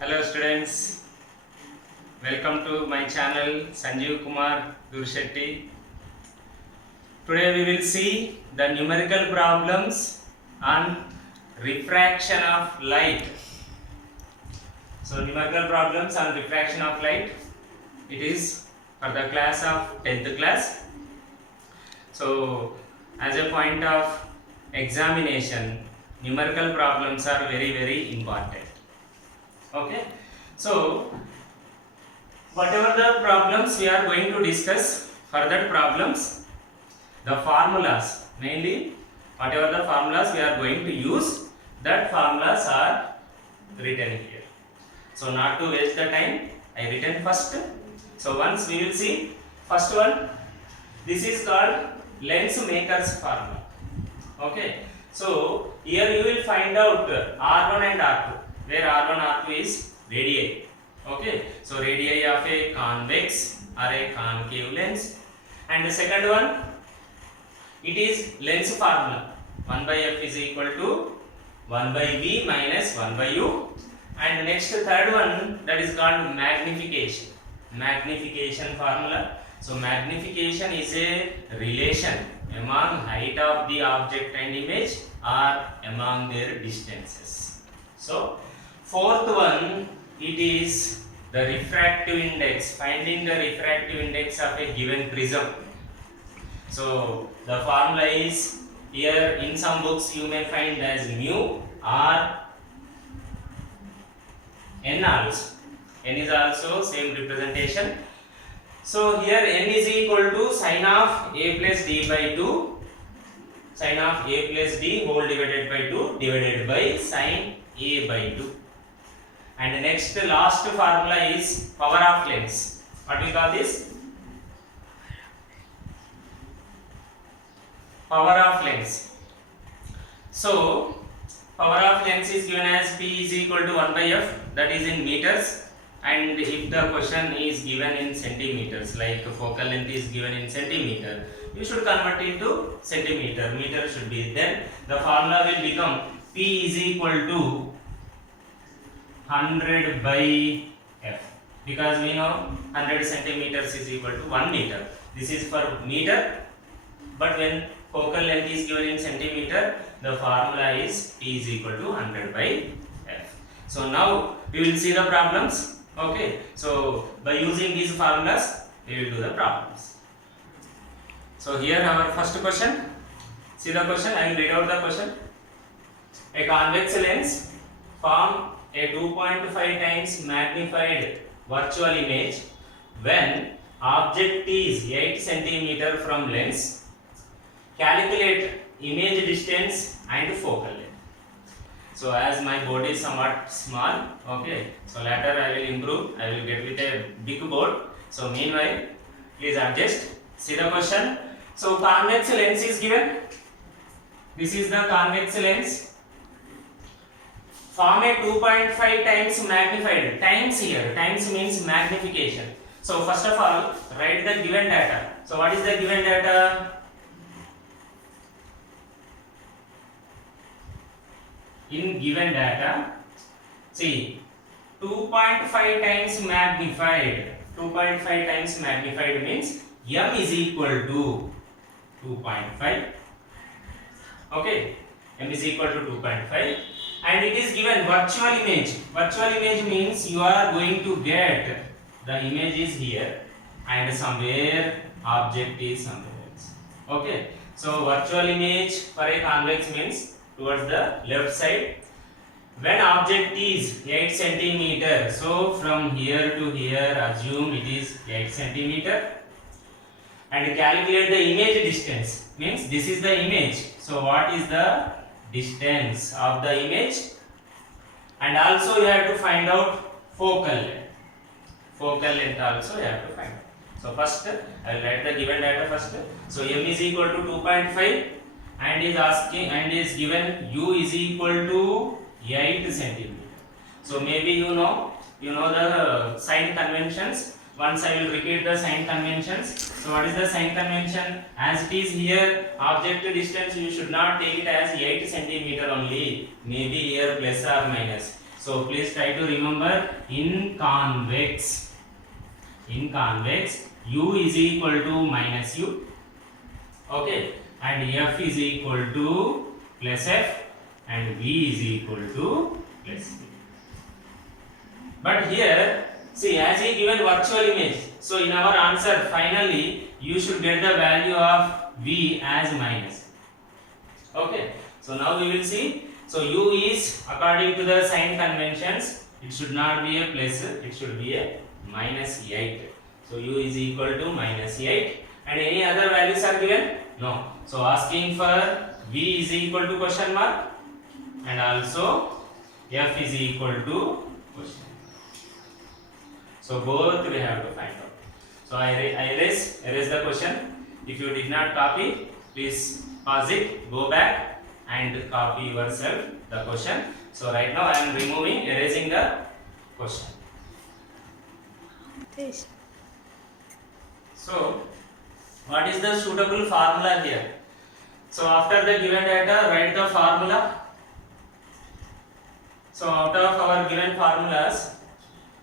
Hello students, welcome to my channel Sanjeev Kumar Durshetty. Today we will see the numerical problems on refraction of light. So numerical problems on refraction of light, it is for the class of 10th class. So as a point of examination, numerical problems are very important. Okay, so whatever the problems we are going to discuss, for that problems, the formulas, mainly whatever the formulas we are going to use, that formulas are written here. So not to waste the time, I written first. So once we will see first one, this is called lens maker's formula. Okay, so here you will find out R1 and R2, where R1 R2 is radii. Okay, so radii of a convex or a concave lens, and the second one, it is lens formula. 1 by f is equal to 1 by v minus 1 by u, and next third one, that is called magnification formula. So magnification is a relation among height of the object and image or among their distances. So fourth one, it is the refractive index, finding the refractive index of a given prism. So the formula is here, in some books you may find as mu or n also. N is also same representation. So here n is equal to sin of a plus d by 2, sin of a plus d whole divided by 2 divided by sin a by 2. And the next last formula is power of lens. What we call this? Power of lens. So power of lens is given as P is equal to 1 by f, that is in meters, and if the question is given in centimeters, like focal length is given in centimeter, you should convert into centimeter, meter should be, then the formula will become P is equal to 100 by f, because we know 100 centimeters is equal to 1 meter. This is for meter, but when focal length is given in centimeter, the formula is P is equal to 100 by f. So now we will see the problems. Okay, so by using these formulas we will do the problems. So here our first question, see the question, I will read out the question. A convex lens form a 2.5 times magnified virtual image when object is 8 cm from lens. Calculate image distance and focal length. So as my board is somewhat small, okay, so later I will improve, I will get with a big board. So meanwhile, please adjust. See the question. So convex lens is given. This is the convex lens. Form a 2.5 times magnified. Times here. Times means magnification. So first of all, write the given data. So what is the given data? In given data, see, 2.5 times magnified. 2.5 times magnified means m is equal to 2.5. Okay, m is equal to 2.5, and it is given virtual image. Virtual image means you are going to get the image is here and somewhere object is somewhere else. Okay, so virtual image for a convex means towards the left side. When object is 8 cm, so from here to here assume it is 8 cm, and calculate the image distance, means this is the image, so what is the distance of the image, and also you have to find out focal length. Focal length also you have to find out. So first I will write the given data first. So m is equal to 2.5 and is asking and is given u is equal to 8 cm. So maybe you know the sign conventions. Once I will repeat the sign conventions. So what is the sign convention? As it is here, object distance you should not take it as 8 cm only. Maybe here plus or minus. So please try to remember, in convex u is equal to minus u, okay, and f is equal to plus f, and v is equal to plus v. But here, see, as he given virtual image, so in our answer finally you should get the value of v as minus. Okay, so now we will see. So u is, according to the sign conventions, it should not be a plus, it should be a minus 8. So u is equal to minus 8, and any other values are given? No. So asking for v is equal to question mark, and also f is equal to question mark. So both we have to find out. So I erase the question. If you did not copy, please pause it, go back and copy yourself the question. So right now I am erasing the question. So what is the suitable formula here? So after the given data, write the formula. So out of our given formulas,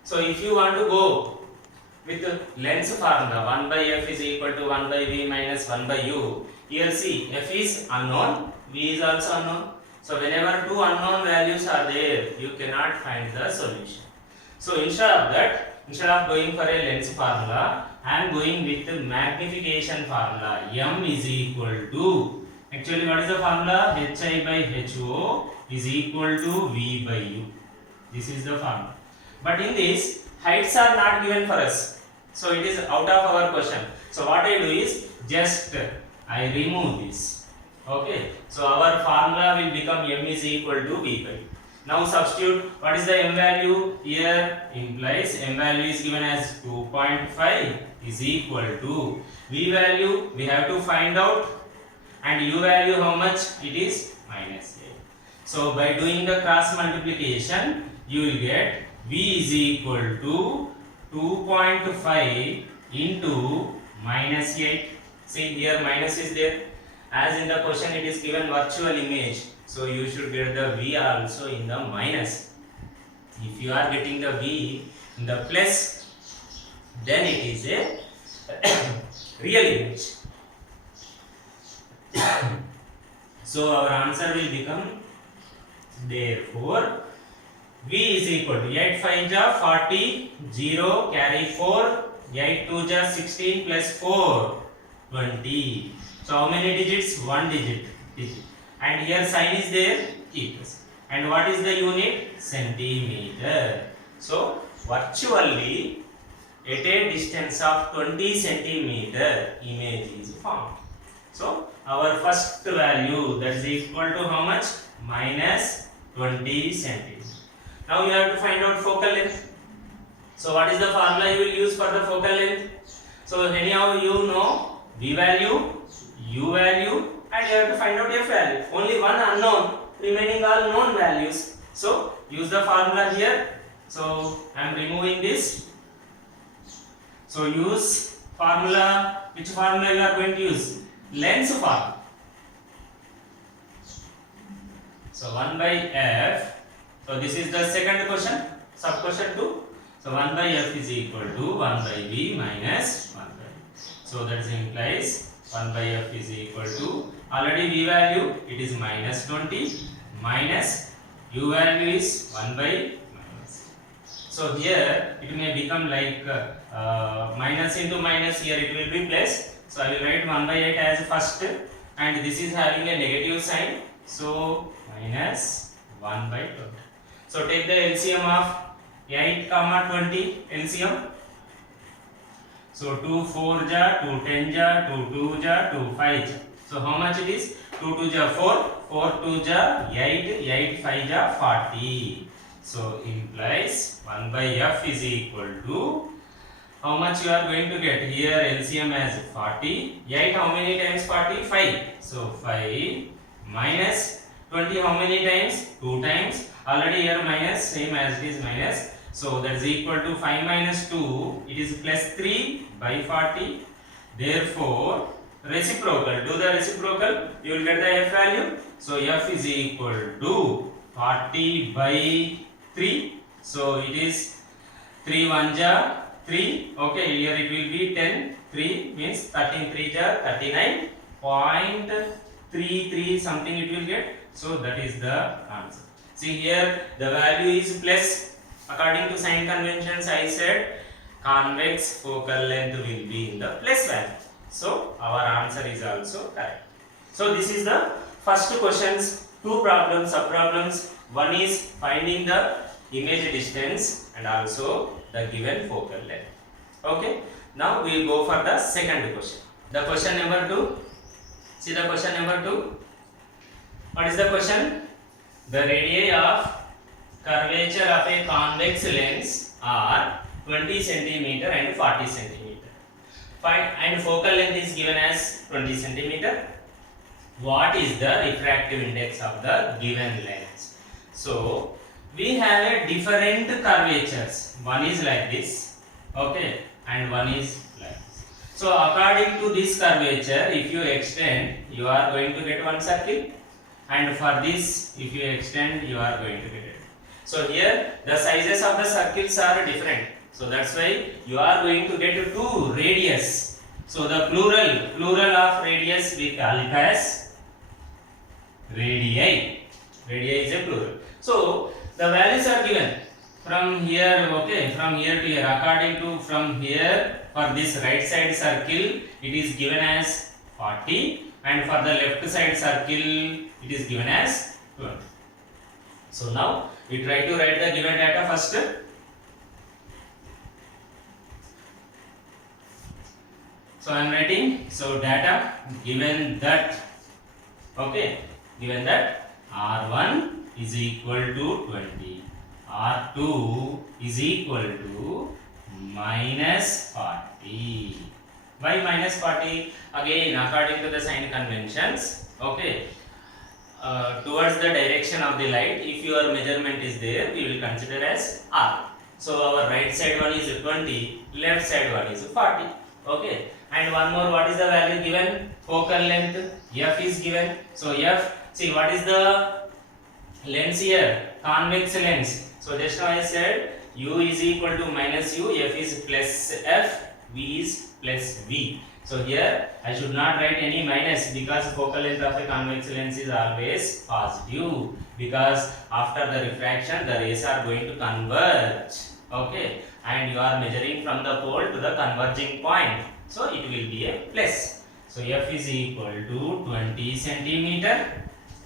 so if you want to go with the Lenz formula, 1 by f is equal to 1 by v minus 1 by u. Here see, f is unknown, v is also unknown. So whenever two unknown values are there, you cannot find the solution. So instead of that, instead of going for a Lenz formula, I am going with the magnification formula. M is equal to, actually what is the formula? Hi by ho is equal to v by u. This is the formula. But in this, heights are not given for us. So it is out of our question. So what I do is, just I remove this. Okay. So our formula will become m is equal to v by u. Now substitute, what is the m value? Here implies m value is given as 2.5 is equal to v value we have to find out, and u value how much? It is minus 8. So by doing the cross multiplication, you will get v is equal to 2.5 into minus 8. See here minus is there. As in the question it is given virtual image, so you should get the v also in the minus. If you are getting the v in the plus, then it is a real image. So our answer will become, therefore v is equal to 8 5 ja 40, 0 carry 4, 8 2 ja 16 plus 4 20. So how many digits? One digit. And here sign is there, equals. And what is the unit? Centimeter. So virtually at a distance of 20 centimeter, image is formed. So our first value, that is equal to how much? Minus 20 centimeter. Now you have to find out focal length. So what is the formula you will use for the focal length? So anyhow you know v value, u value, and you have to find out f value. Only one unknown, remaining all known values. So use the formula here. So I am removing this. So use formula. Which formula you are going to use? Lenz formula. So 1 by f. So this is the second question, sub question 2. So 1 by f is equal to 1 by v minus 1 by v. So that implies 1 by f is equal to, already v value it is minus 20, minus u value is 1 by minus. So here it may become like minus into minus, here it will be plus. So I will write 1 by 8 as first, and this is having a negative sign. So minus 1 by 20. So take the LCM of 8 comma 20 LCM. So 2 4 ja, 2 10 ja, 2 2 ja, 2 5 ja. So how much it is? 2 2 ja 4, 4 2 ja 8, 8 5 ja 40. So implies 1 by f is equal to, how much you are going to get? Here LCM as 40. 8 how many times 40? 5. So 5 minus 20 how many times? 2 times. Already here minus, same as it is minus. So that is equal to 5 minus 2. It is plus 3 by 40. Therefore reciprocal. Do the reciprocal. You will get the f value. So f is equal to 40 by 3. So it is 3 1 ja 3. Okay, here it will be 10. 3 means 13 3 ja 39.33 something it will get. So that is the answer. See here the value is plus. According to sign conventions, I said convex focal length will be in the plus value. So our answer is also correct. So this is the first questions, two problems, sub problems. One is finding the image distance and also the given focal length. Okay. Now we will go for the second question. The question number 2. See the question number 2. What is the question? The radii of curvature of a convex lens are 20 centimeter and 40 centimeter. And focal length is given as 20 centimeter. What is the refractive index of the given lens? So we have a different curvatures. One is like this, okay, and one is like this. So according to this curvature, if you extend, you are going to get one circle, and for this, if you extend, you are going to get it. So here the sizes of the circles are different. So that's why you are going to get two radius. So the plural of radius we call it as radii. Radii is a plural. So the values are given from here, okay, from here to here. According to from here, for this right side circle, it is given as 40, and for the left side circle, it is given as 20. So now we try to write the given data first. So I am writing, so data given that, okay, given that R1 is equal to 20, R2 is equal to minus 40. Why minus 40? Again, according to the sign conventions, okay, towards the direction of the light, if your measurement is there, we will consider as R. So our right side one is 20, left side one is 40. Okay, and one more, what is the value given? Focal length, F is given. So F, see what is the lens here? Convex lens. So just now I said U is equal to minus U, F is plus F, V is plus V. So here I should not write any minus because focal length of a convex lens is always positive, because after the refraction the rays are going to converge, okay, and you are measuring from the pole to the converging point, so it will be a plus. So F is equal to 20 centimeter,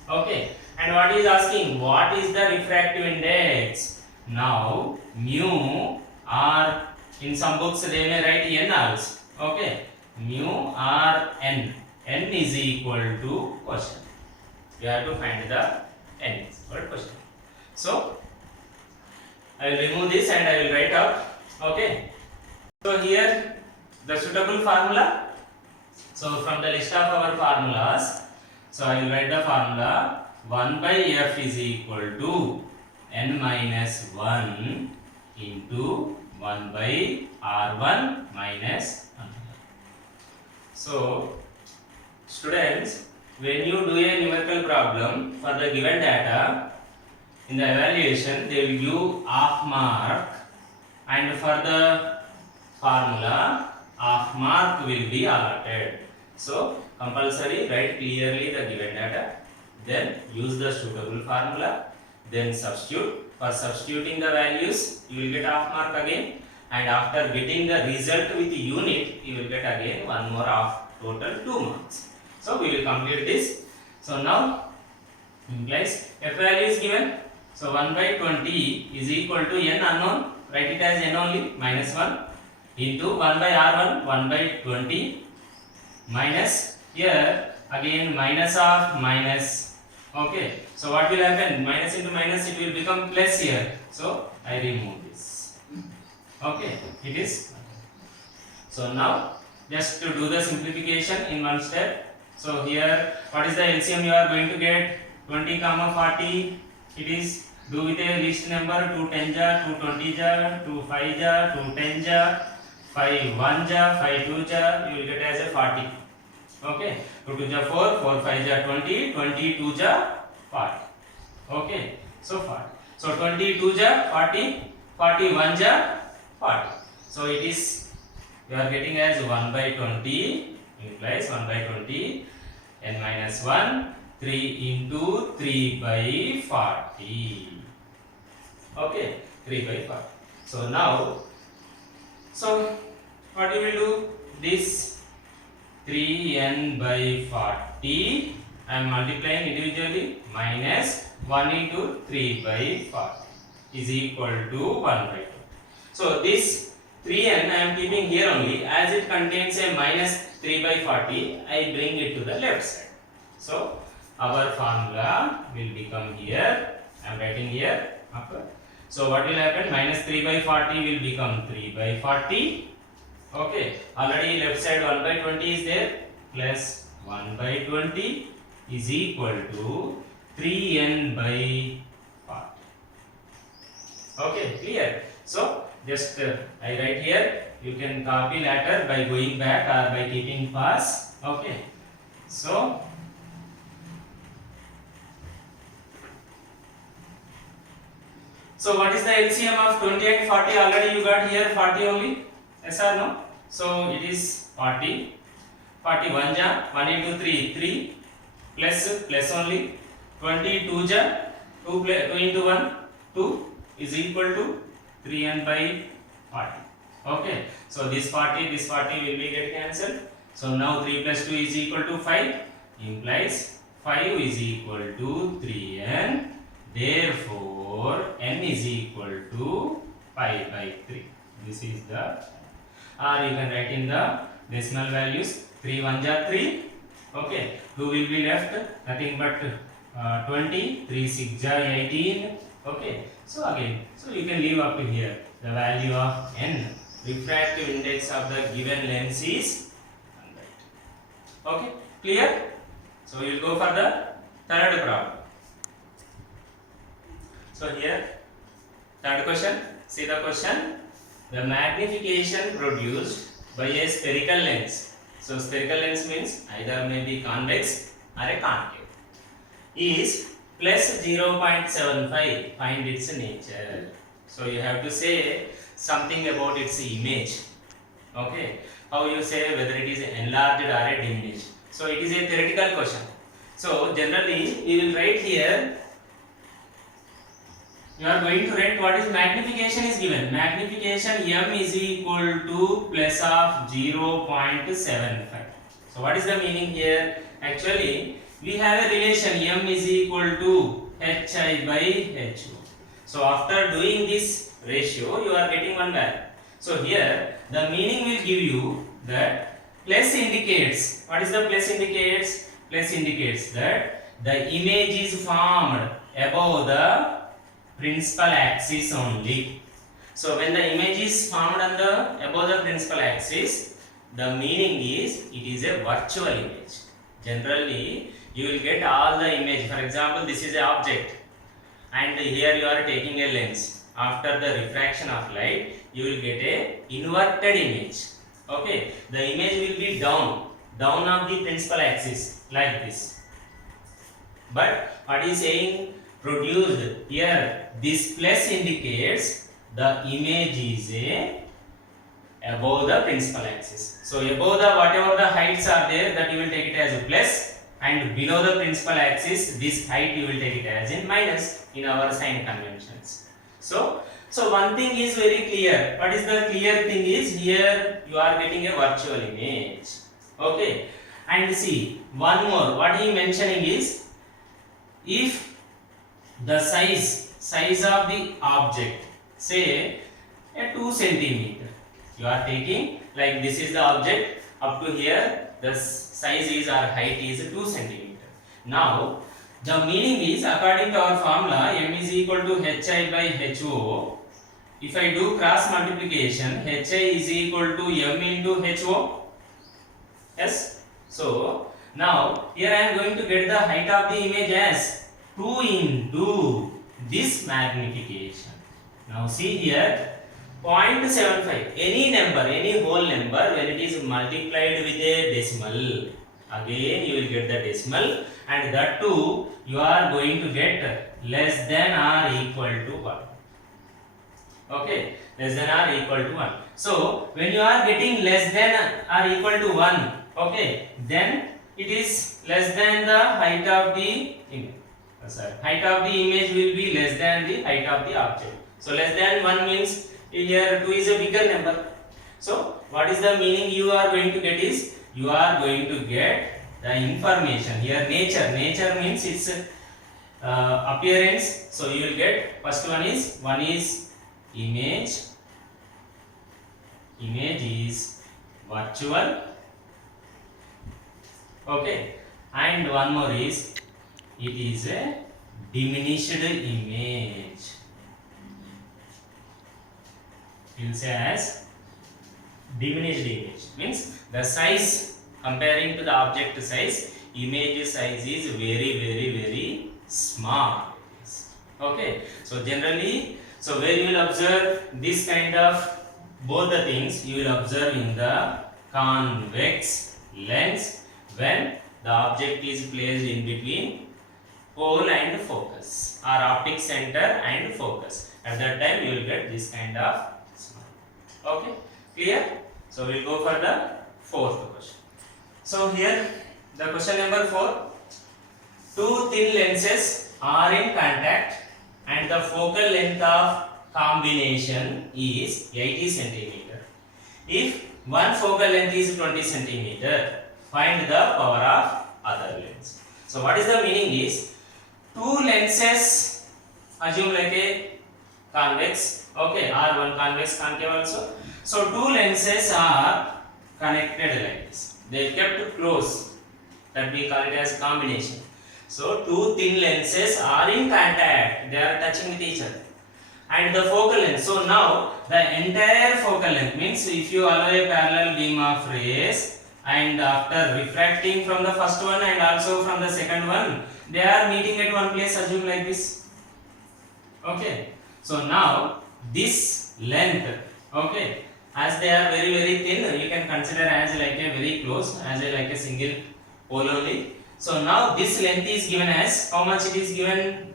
okay, and what is asking, what is the refractive index? Now mu, or in some books they may write N also, okay, mu or n is equal to question. You have to find the n is equal to question. So I will remove this and I will write up, okay. So here the suitable formula. So from the list of our formulas, so I will write the formula 1 by F is equal to n minus 1 into 1 by R1 minus 1. So students, when you do a numerical problem for the given data, in the evaluation they will give half mark, and for the formula half mark will be allotted. So compulsory write clearly the given data, then use the suitable formula, then substitute. For substituting the values, you will get half mark again, and after getting the result with unit, you will get again one more half, total 2 marks. So we will complete this. So now implies F value is given. So 1 by 20 is equal to n unknown, write it as n only, minus 1 into 1 by R1, 1 by 20 minus here again minus of minus, okay. So what will happen? Minus into minus, it will become plus here. So I remove this. Okay, it is. So now just to do the simplification in one step. So here what is the LCM you are going to get? 20 comma 40. It is, do with a least number, 2 10 ja, 2 20 ja, 2 5 ja, 2 10 ja, 5 1 ja, 5 2 ja, you will get as a 40. Okay, 2 2 ja 4, 4 5 ja 20, 22 ja 40. Okay, so 40. So 22 ja 40, 41 ja 40. So it is, you are getting as 1 by 20 implies 1 by 20 n minus 1 3 into 3 by 40. Okay, 3 by 40. So now, so what you will do? This 3n by 40 I am multiplying individually minus 1 into 3 by 40 is equal to 1 by 2. So this 3n I am keeping here only, as it contains a minus 3 by 40 I bring it to the left side. So our formula will become here, I am writing here. So what will happen? Minus 3 by 40 will become 3 by 40. Okay, already left side 1 by 20 is there, plus 1 by 20 is equal to 3n by 40. Okay, clear? So just I write here, you can copy later by going back or by keeping pass. Okay, so what is the LCM of 20 and 40? Already you got here 40 only. Yes or no? So it is 40. 41 ja 1 into 3 3 plus only 22 ja 2 into 1 2 is equal to 3n by 40. Okay. So this 40 will be get cancelled. So now 3 plus 2 is equal to 5, implies 5 is equal to 3n. Therefore n is equal to 5 by 3. This is the, or you can write in the decimal values. 3 1 ja 3. Okay, 2 will be left, nothing but 20. 3 6 ja 18. Okay, so again, so you can leave up to here. The value of n, refractive index of the given lens is 100. Okay, clear? So we will go for the third problem. So here, third question. See the question. The magnification produced by a spherical lens. So spherical lens means either may be convex or a concave. Is plus 0.75. Find its nature. So you have to say something about its image. Okay. How you say whether it is enlarged or a diminished. So it is a theoretical question. So generally we will write here. You are going to write what is magnification is given. Magnification m is equal to plus of 0.75. So what is the meaning here? Actually we have a relation m is equal to hi by ho. So after doing this ratio you are getting one value. So here the meaning will give you that plus indicates. What is the plus indicates? Plus indicates that the image is formed above the principal axis only. So when the image is formed on the above the principal axis, the meaning is it is a virtual image. Generally you will get all the image. For example, this is an object and here you are taking a lens. After the refraction of light you will get a inverted image. Okay, the image will be down of the principal axis like this. But what is saying? Produced here, this plus indicates the image is above the principal axis. So above the whatever the heights are there, that you will take it as a plus, and below the principal axis this height you will take it as in minus in our sign conventions. So one thing is very clear. What is the clear thing is here you are getting a virtual image. Okay, and see one more. What he mentioning is, if the size of the object, say a 2 centimeter, you are taking like this is the object up to here, the size is or height is 2 centimeter. Now the meaning is, according to our formula m is equal to hi by ho. If I do cross multiplication, hi is equal to m into ho. Yes. So now here I am going to get the height of the image as 2 into this magnification. Now see here 0.75. Any number, any whole number, when it is multiplied with a decimal, again you will get the decimal, and that too you are going to get less than or equal to 1. Okay, less than or equal to 1. So when you are getting less than or equal to 1, okay, then it is less than the height of the image. Height of the image will be less than the height of the object. So less than 1 means here 2 is a bigger number. So what is the meaning you are going to get is, you are going to get the information here. Nature means its appearance. So you will get, first one is image is virtual, okay, and one more is it is a diminished image. You will say as diminished image, means the size, comparing to the object size, image size is very small. Okay, so generally, so where you will observe this kind of both the things, you will observe in the convex lens when the object is placed in between pole and focus, or optic center and focus. At that time you will get this kind of smile. Okay, clear? So we will go for the fourth question. So here the question number 4. Two thin lenses are in contact and the focal length of combination is 80 centimeter. If one focal length is 20 centimeter, find the power of other lens. So what is the meaning is, two lenses, assume like a convex, okay, or one convex concave also. So two lenses are connected like this. They kept close. That we call it as combination. So two thin lenses are in contact. They are touching with each other. And the focal length. So now the entire focal length means, if you allow a parallel beam of rays and after refracting from the first one and also from the second one, they are meeting at one place, assume like this. Okay. So now this length, okay, as they are very thin, you can consider as like a very close, as a like a single pole only. So now this length is given as, how much it is given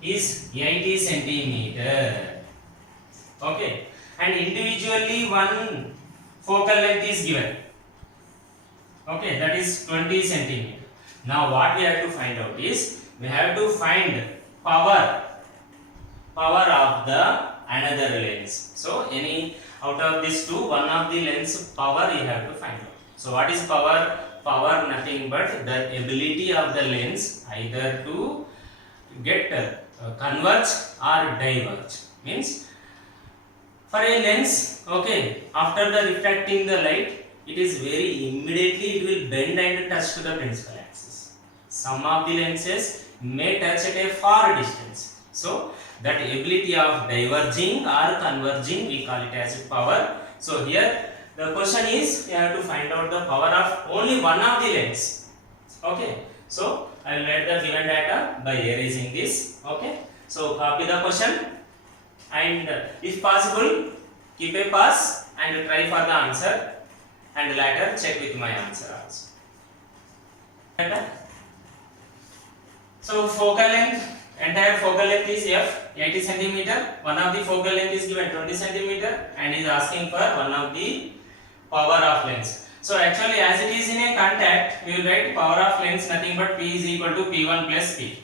is 80 centimeter. Okay, and individually one focal length is given. Okay, that is 20 centimeter. Now what we have to find out is, we have to find power of the another lens. So any out of these two, one of the lens power you have to find out. So what is power? Power nothing but the ability of the lens either to get converge or diverge. Means for a lens, okay, after the refracting the light, it is very immediately it will bend and touch to the principal axis. Some of the lenses may touch at a far distance. So that ability of diverging or converging, we call it as power. So here the question is, you have to find out the power of only one of the lens. Okay, so I will write the given data by erasing this. Okay, so copy the question and if possible keep a pause and try for the answer, and later check with my answer also. So focal length, entire focal length is f 80 centimeter. One of the focal length is given 20 centimeter and is asking for one of the power of lens. So actually as it is in a contact, we will write power of lens nothing but P is equal to P1 plus P.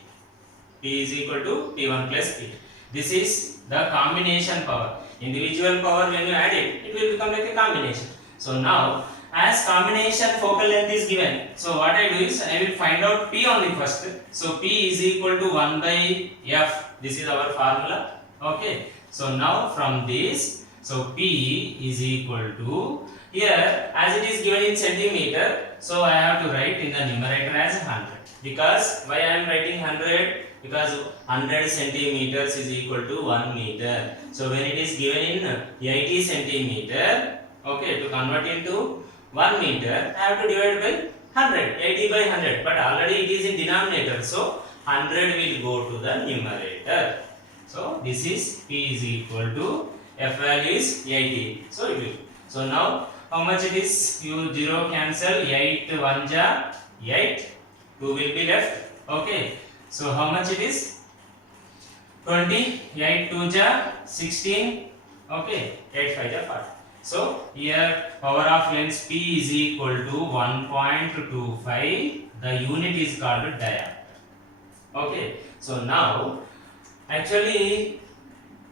P is equal to P1 plus P. This is the combination power. Individual power, when you add it, it will become like a combination. So now as combination focal length is given, so what I do is I will find out P only first. So P is equal to 1 by F. This is our formula. Okay. So now from this, so P is equal to, here as it is given in centimeter, so I have to write in the numerator as 100. Because why I am writing 100? Because 100 centimeters is equal to 1 meter. So when it is given in 80 centimeter, okay, to convert into 1 meter, I have to divide by 100, 80 by 100, but already it is in denominator, so 100 will go to the numerator. So this is P is equal to, F value is 80, so it will. So now how much it is? You 0 cancel, 8 1 ja 8, 2 will be left. Okay, so how much it is? 20, 8 2 ja 16, okay, 8 5 ja 40. So here power of lens P is equal to 1.25. The unit is called diameter. Okay, so now actually,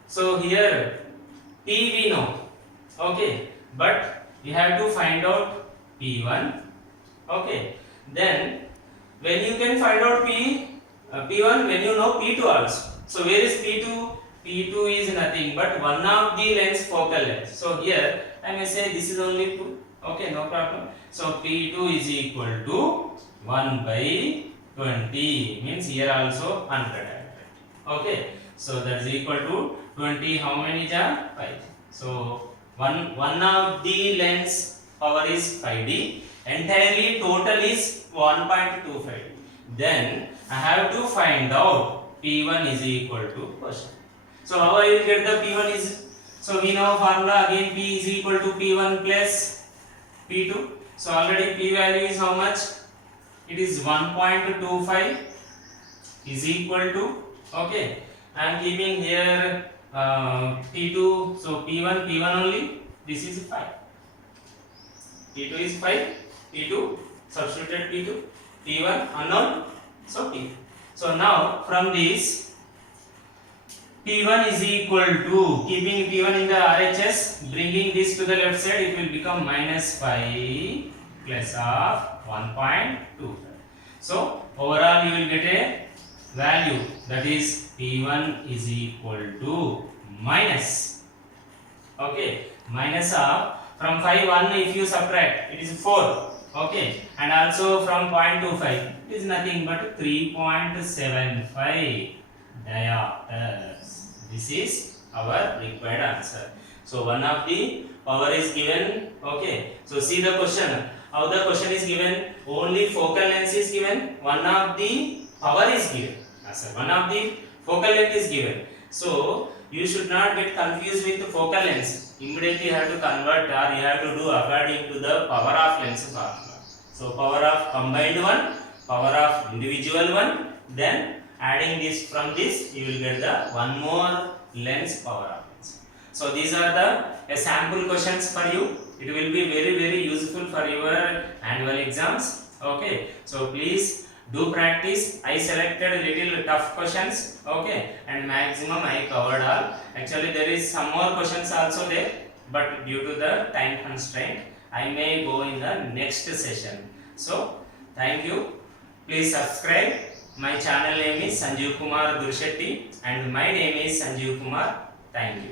so here P we know, okay, but we have to find out P1, okay. Then when you can find out P1 when you know P2 also. So where is P2? P2 is nothing but one of the lens focal length. So here I may say this is only 2. Okay, no problem. So P2 is equal to 1 by 20. Means here also 100. Okay. So that is equal to 20. How many ja? 5. So one of the lens power is 5D. Entirely total is 1.25. Then I have to find out P1 is equal to quotient. So how I will get the P1 is, so we know formula again, P is equal to P1 plus P2. So already P value is how much? It is 1.25 is equal to, okay, I am keeping here P2, so P1 only, this is 5. P2 is 5, P2, substituted P2, P1 unknown, so P. So now from this, P1 is equal to, keeping P1 in the RHS, bringing this to the left side, it will become minus 5 plus of 1.25. So overall you will get a value, that is P1 is equal to minus, okay, minus of, from 5 1 if you subtract, it is 4, okay, and also from 0.25 it is nothing but 3.75 diopters. This is our required answer. So one of the power is given, okay. So see the question, how the question is given, only focal length is given, one of the power is given, one of the focal length is given. So you should not get confused with the focal length. Immediately you have to convert, or you have to do according to the power of length formula. So power of combined one, power of individual one, then adding this from this, you will get the one more lens power of lens. So these are the sample questions for you. It will be very useful for your annual exams. Okay, so please do practice. I selected little tough questions, okay, and maximum I covered all. Actually there is some more questions also there, but due to the time constraint I may go in the next session. So thank you. Please subscribe. My channel name is Sanjeev Kumar Durshetty and my name is Sanjeev Kumar. Thank you.